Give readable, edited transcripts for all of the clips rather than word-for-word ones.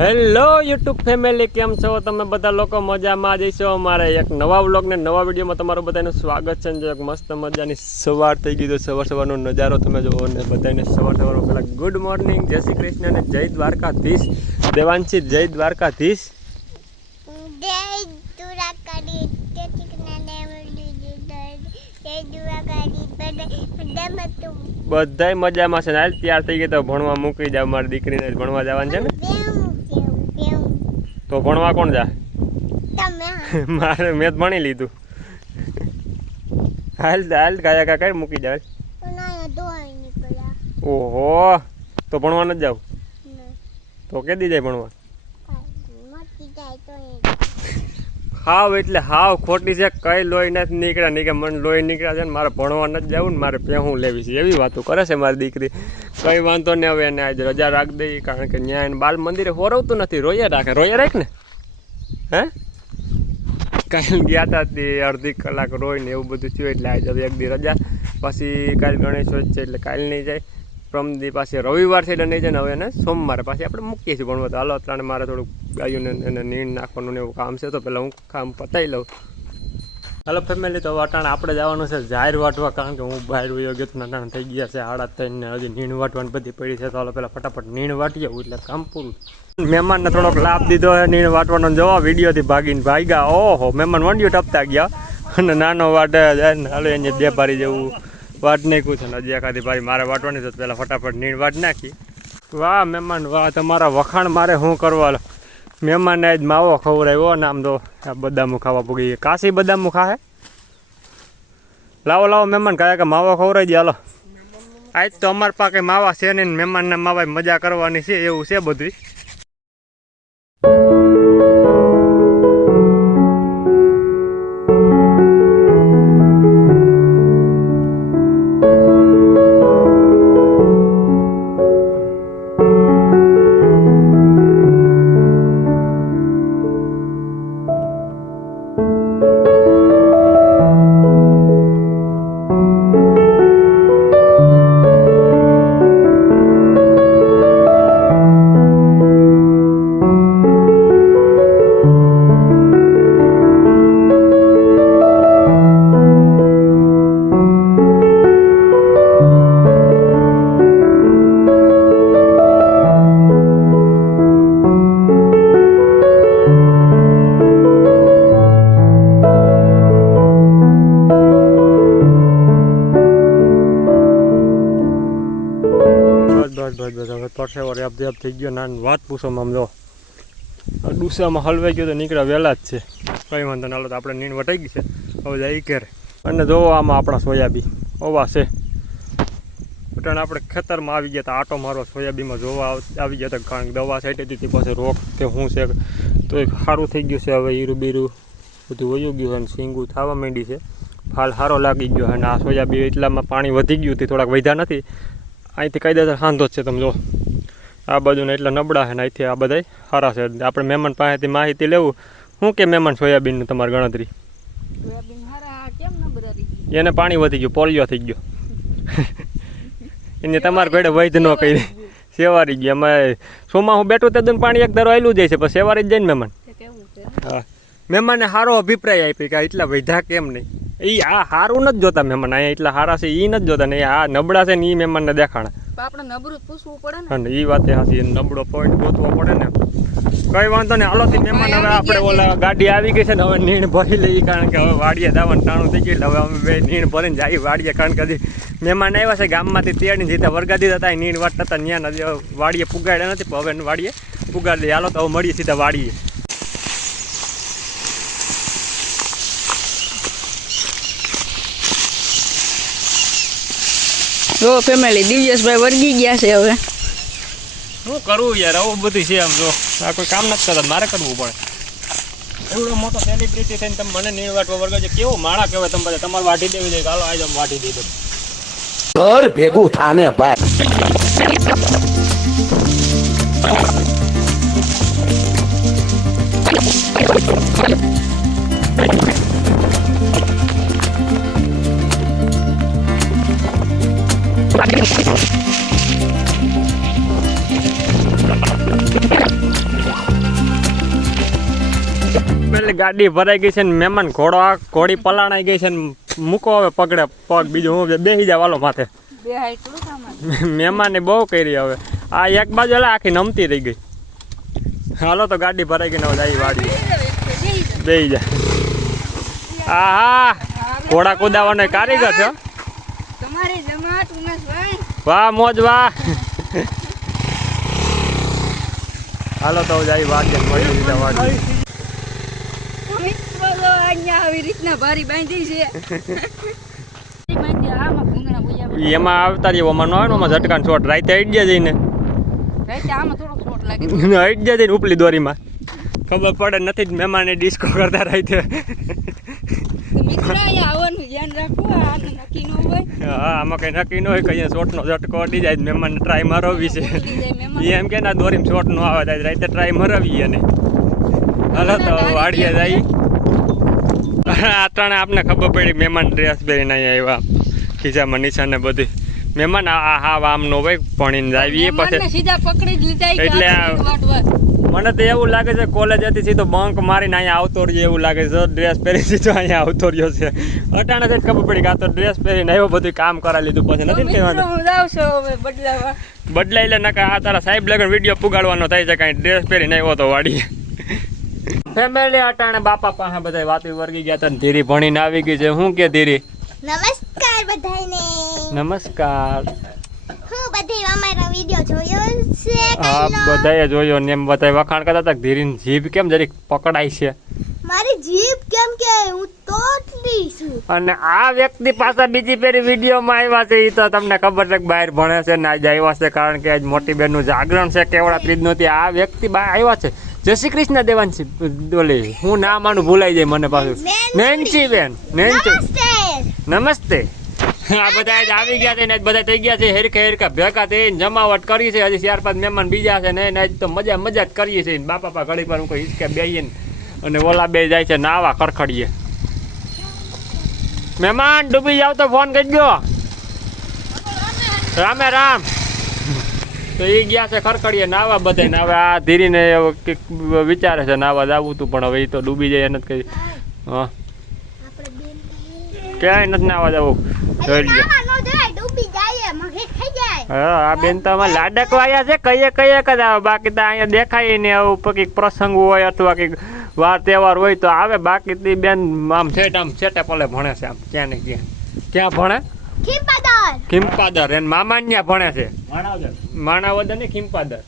Hello YouTube family, કેમ છો તમે બધા લોકો? મજામાં જઈશો. અમારે એક નવા વ્લોગ ને નવા વિડીયોમાં તમારું બધાનું સ્વાગત છે. એક મસ્ત મજાની સવાર થઈ ગઈ તો સવારનો નજારો તમે જુઓ ને બધાને સવારમાં પહેલાં ગુડ મોર્નિંગ, જય શ્રી કૃષ્ણ અને જય દ્વારકાધીશ. દેવાંશી જય દ્વારકાધીશ. બધાય મજામાં છે ને. હાલ તૈયાર થઈ ગઈ તો ભણવા મૂકી જાવ. મારી દીકરીને ભણવા જવાનું છે ને. તો ભણવા કોણ જા? મારે મેં ભણી લીધું. હાલ હાલ ગાયા કાકા મૂકી જાવ. ઓહો, તો ભણવા નથી જાવ? તો કે દી જાય ભણવા? હાવ એટલે હાવ ખોટી છે. કઈ લોહી નથી નીકળ્યા નહીં કે મને લોહી નીકળ્યા છે ને મારે ભણવા નથી જવું ને મારે પહેવું લેવી છે એવી વાતો કરે છે મારી દીકરી. કઈ વાંધો નહીં, હવે એને આજે રજા રાખી દઈ, કારણ કે ન્યાય બાલ મંદિરે હોરવતું નથી. રોયા રાખે, રોયા રાખ ને. હે કાલે ગયા હતા તે અડધી કલાક રોઈ ને એવું બધું થયું એટલે આજે હવે એક દી રજા. પછી કાલે ગણેશોત્સવ છે એટલે કાલે નહીં જાય. પ્રમદી પાસે રવિવાર છે એટલે નહીં જાય ને. હવે એને સોમવારે પાછી આપણે મૂકીએ છીએ ભણવા. તો હાલો અત્યારે મારે થોડુંક ગાયોને એને નીણ નાખવાનું ને એવું કામ છે, તો પહેલાં હું કામ પતાવી લઉં. હાલો ફેમિલી, તો અટાણે આપણે જવાનું છે જાહેર વાટવા, કારણ કે હું બહાર વયો ગયો તો અટાણે થઈ ગયા છે 3:30 ને હજી નીણ વાટવાની બધી પડી છે. તો હાલો પહેલાં ફટાફટ નીણ વાટી આવું એટલે કામ પૂરું. મહેમાનને થોડોક લાભ દીધો છે નીણ વાટવાનો. જવા વિડીયોથી ભાગીને ભાગ્યા. ઓહો, મહેમાન વંડિયું ટપતા ગયા અને નાનો વાટે જાય ને. હાલો એને બે ભારી જેવું વાટ નાખ્યું છે ને. હજી એકાદી ભાઈ મારે વાટવાની છે, પહેલાં ફટાફટ નીણ વાટ નાખી. વાહ મહેમાન વાહ, તમારા વખાણ મારે શું કરવા. મહેમાનને આજ માવો ખવડાવ્યો ને. આમ તો આ બદામું ખાવા પૂગી. કાશી બદામું ખાહે? લાવો લાવો મહેમાન, કાયા કે માવો ખવડાવી દે. હાલો આજ તો અમારા પાસે માવા છે ને, મહેમાનના માવા મજા કરવાની છે એવું છે બધું. પરસેવો રેપ થઈ ગયો. નાની વાત પૂછોમાં આમ જો ડુસામાં હલવાઈ ગયો તો નીકળ્યા વહેલા જ છે. કઈ વાંધો ના. તો આપણે નીણ વટાઈ ગઈ છે, હવે જાય ઘેર. અને જોવો આમાં આપણા સોયાબીન ઓવા છે. અટાણે આપણે ખેતરમાં આવી ગયા હતા આટો મારવા. સોયાબીનમાં જોવા આવી ગયા હતા, કારણ કે દવા સાઈટી હતી પાસે રોગ કે શું છે. તો એક સારું થઈ ગયું છે. હવે હીરું બીરું બધું વયું ગયું અને સિંગું થવા માંડી છે. ફાલ સારો લાગી ગયો. અને આ સોયાબીન એટલામાં પાણી વધી ગયું હતું, થોડાક વધ્યા નથી. અહીંથી કાયદેસર સાંધો જ છે. તમે જો આ બાજુને એટલા નબળા છે ને અહીંથી આ બધા સારા છે. આપણે મહેમાન પાસેથી માહિતી લેવું. શું કે મહેમાન સોયાબીનનું તમારી ગણતરી? એને પાણી વધી ગયું, પોલિયો થઈ ગયો. એને તમારે ઘરે વૈધ ન કરી સેવારી ગઈ. અમે સોમાં હું બેઠું તે પાણી એક ધારો આવેલું જાય છે, પછી સેવારી જ જાય ને મહેમાન. હા, મહેમાનને સારો અભિપ્રાય આપી કે એટલા વૈધા કેમ નહીં. એ આ સારું નથી જોતા મહેમાન. અહીંયા એટલા સારા છે એ નથી જોતા ને. આ નબળા છે ને એ મહેમાનને દેખાણા. આપણે નબળું પૂછવું પડે ને. એ વાત સાચી, નબળો પોઈન્ટ ગોતવો પડે ને. કઈ વાંધો ને. હાલોથી મહેમાન હવે આપણે ઓલા ગાડી આવી ગઈ છે ને, હવે નીણ ભરી લઈએ, કારણ કે હવે વાડીએ જવાનું ટાણું થઈ ગયું. હવે અમે બે નીણ ભરીને જાય વાડીએ, કારણ કે હજી મહેમાન આવ્યા છે ગામમાંથી તેડીને જીતા વરગાદી હતા. નીણ વાટતા હતા ત્યાં વાડીએ પુગાડ્યા નથી, હવે વાડીએ પુગાડી દઈએ. હાલો તો હવે મળીએ સીધા વાડીએ. જો ફેમિલી, દિવ્યેશભાઈ વર્ગી ગયા છે. હવે શું કરવું યાર, આવું બધું છે. આમ જો આ કોઈ કામ નથી કરતા, મારે કરવું પડે. એવડો મોટો સેલિબ્રિટી થઈને તમે મને નીણ વાટવા વર્ગો છો. કેવું માણા કહેવાય. તમે બધા તમારે વાટી દેવી જોઈએ. હાલો આજે વાટી દીધું. ઘર ભેગું થાને ભાઈ. પેલી ગાડી ભરાઈ ગઈ છે ને મહેમાન ઘોડી પલાણાઈ ગઈ છે ને મૂકો હવે પગડે પગ બીજું હું બેસી જાય વાલો માથે મહેમાન ને બહુ કરી હવે આ એક બાજુ એટલે આખી નમતી રહી ગઈ હાલો તો ગાડી ભરાઈ ગઈ ને જાય વાડી બેસી જાય હા ઘોડા કુદાવાનો કારીગર છે વાહ મોજ વાહ હાલો તો જાય વાડી મળી દીધા વાડી આવી રીતના ભારી બાંધી છે એમાં આવતા રહ્યો એમાં ન આવે ને એમાં ઝટકાન શોટ રાતે હટ જાય જઈને આમાં થોડો શોટ લાગે હટ જાય જઈને ઉપલી દોરીમાં ખબર પડે નથી જ મહેમાને ડિસ્કો કરતા રાતે મિત્ર આવવાનું ધ્યાન રાખો આનું નક્કી ન હોય હા આમાં કઈ નક્કી ન હોય કે અહીંયા શોટનો ઝટકો અડી જાય મહેમાનને ટ્રાય મારવી છે એમ કે ના દોરીમાં શોટ નો આવે થાય રાતે ટ્રાય મારવી અને હાલો તો વાડીએ જાય આ ત્રણે આપને ખબર પડી મહેમાન ડ્રેસ પહેરીને અહીંયા આવ્યા ખીચામાં નિશાને બધી મહેમાન હા આમ નો હોય ભણીને જાય એ પછી સીધા પકડી જ લીધા એટલે મને તો એવું લાગે છે કોલેજ હતી સીધો બંક મારીને અહીંયા આવતો રહ્યો એવું લાગે છે ડ્રેસ પહેરી સીધો અહીંયા આવતો રહ્યો છે અટાણે જ ખબર પડી કે આ તો ડ્રેસ પહેરીને આવ્યો બધું કામ કરાવી લીધું પછી નથી ને કહેવાનું બદલાઈ લે નકા આ તારા સાહેબ લગન વિડીયો પુગાડવાનો થાય છે કાંઈ ડ્રેસ પહેરીને આવ્યો તો વાડી ફેમિલી અટાણે બાપા પાસે બધા વાતો વર્ગી ગયા હતા ધીરી ભણીને આવી ગઈ છે શું કે ધીરી નમસ્કાર બધાને નમસ્કાર હું બધી અમારો વિડિયો જોયો છે હા બધાએ જોયો ને એમ બધાએ વખાણ કરતા હતા ધીરીની જીભ કેમ જરીક પકડાય છે મારી જીભ કેમ કે હું તોતલી છું અને આ વ્યક્તિ પાછા બીજી ફેરી વિડીયોમાં આવ્યા છે એ તો તમને ખબર છે કે બહાર ભણે છે ને આજે આવ્યા છે કારણ કે આજ મોટી બહેનનું જાગરણ છે કેવડા ત્રીજનું તે આ વ્યક્તિ બહાર આવ્યા છે જય શ્રી કૃષ્ણ દેવાંશી બોલે હું ના માનું ભૂલાઈ જાય મને પાછું નેન્સી બેન નેન્સી નમસ્તે આ બધા આજ આવી ગયા છે ને આજ બધા થઈ ગયા છે હેરખા ભેગા થઈને જમાવટ કરી છે હજી 4-5 મહેમાન બીજા છે ને આજ તો મજા જ કરીએ છીએ બાપા પા ઘડી પર હું કોઈ હિચકે બેહીએ ને અને ઓલા બે જાય છે નાવા ખરખડીએ મહેમાન ડૂબી જાવ તો ફોન કરજો રામે રામ તો એ ગયા છે ખરખડીએ નાવા બધા ને હવે આ ધીરીને વિચારે છે નાવા જવું તું પણ હવે એ તો ડૂબી જાય નથી કઈ હા ક્યાંય નથી નાવા જવું હા આ બેન તો અમારે લાડક વાયા છે કઈએ જ આવે બાકી તો અહીંયા દેખાય ને આવું કંઈક પ્રસંગ હોય અથવા કંઈક વાર તહેવાર હોય તો આવે બાકી તો બેન આમ છેટે પલે ભણે છે આમ ક્યાં ને ક્યાં ભણે ખીમપાદર એને મામા ત્યાં ભણે છે માણાવદર ને ખીમપાદર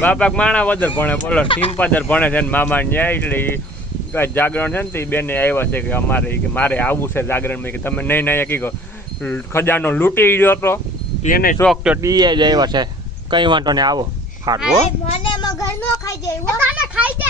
બાપા માણાવદર ભણે બોલો ખીમપાદર ભણે છે મામા ત્યાં એટલે જાગરણ છે ને તો એ બેને આવ્યા છે કે અમારે કે મારે આવવું છે જાગરણમાં કે તમે નહીં નહીં કીધો ખજાનો લૂંટી ગયો હતો એને શોખ તો ટીએ જ આવ્યા છે કઈ વાંધો ને આવો હારું મને મગર નો ખાઈ જાય